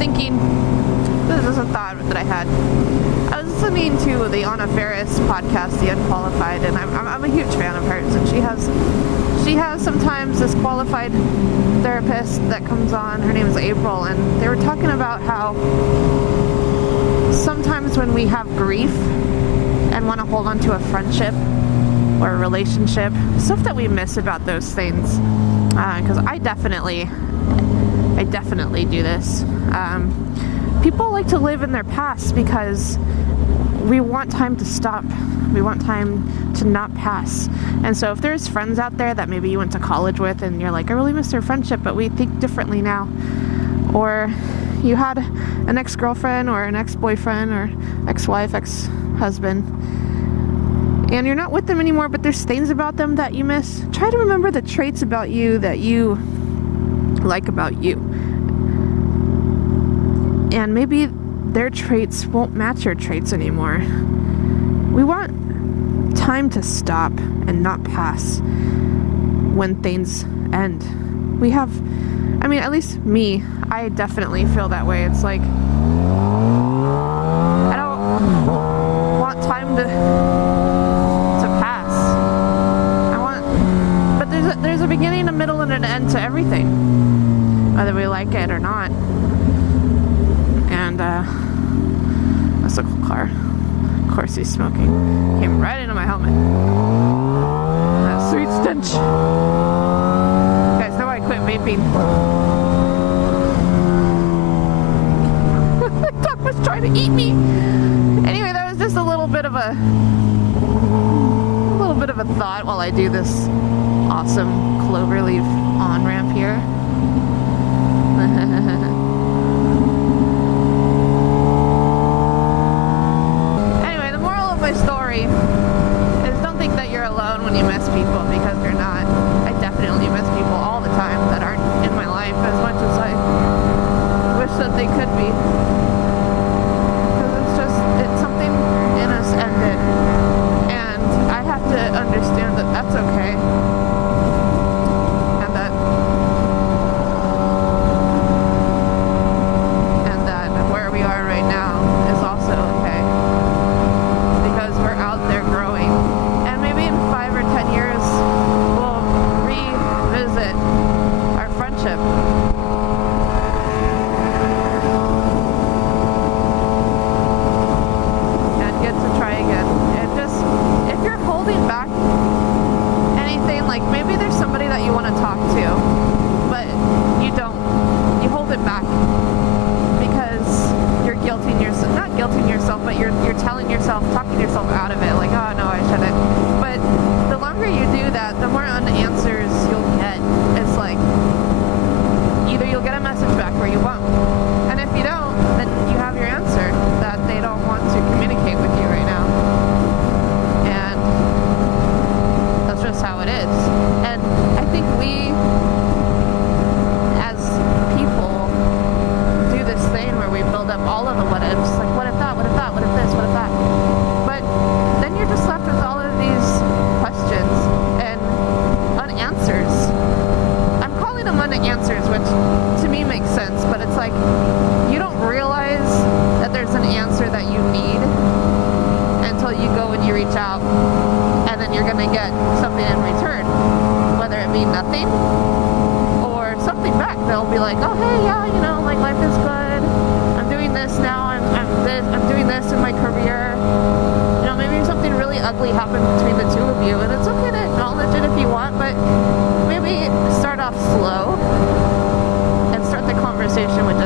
thinking, this is a thought that I had. I was listening to the Anna Faris podcast, The Unqualified, and I'm a huge fan of hers, and she has sometimes this qualified therapist that comes on. Her name is April, and they were talking about how sometimes when we have grief and want to hold on to a friendship or a relationship, stuff that we miss about those things, because I definitely do this. People like to live in their past because we want time to stop. We want time to not pass. And so if there's friends out there that maybe you went to college with and you're like, I really miss their friendship, but we think differently now. Or you had an ex-girlfriend or an ex-boyfriend or ex-wife, ex-husband, and you're not with them anymore, but there's things about them that you miss. Try to remember the traits about you that you like about you. And maybe their traits won't match your traits anymore. We want time to stop and not pass when things end. We have, I mean, at least me, I definitely feel that way. It's like, I don't want time to pass. I want, but there's a beginning, a middle, and an end to everything, whether we like it or not. And that's a cool car. Of course he's smoking. Came right into my helmet. That sweet stench. You guys know I quit vaping. The dog was trying to eat me. Anyway, that was just a little bit of a thought while I do this awesome cloverleaf on-ramp here. Story is, don't think that you're alone when you miss people, because you're not. I definitely miss people all the time that aren't in my life as much as I wish that they could be, because it's something in us ended, and I have to understand that that's okay, and that where we are right now is also okay. We're out there growing, and maybe in 5 or 10 years we'll revisit our friendship and get to try again. And just, if you're holding back anything, like maybe there's somebody that you want to talk to, but you hold it back because you're guilting yourself, not guilting yourself, but you're telling yourself, talking yourself out of it, like, oh no, I shouldn't. But the longer you do that, the more unanswers you'll get. It's like, either you'll get a message back or you won't. And if you don't, then you have your answer that they don't want to communicate with you right now. And that's just how it is. And I think we, as people, do this thing where we build up all of the what ifs, like, what if that, what if that, what if this, what if that? But then you're just left with all of these questions and unanswers. I'm calling them unanswers, which to me makes sense, but it's like, you don't realize that there's an answer that you need until you go and you reach out, and then you're going to get something in return, whether it be nothing or something back. They'll be like, oh hey, yeah, you know, like, life is good, I'm doing this now, I'm doing this in my career. You know, maybe something really ugly happened between the two of you, and it's okay to acknowledge it if you want, but maybe start off slow and start the conversation with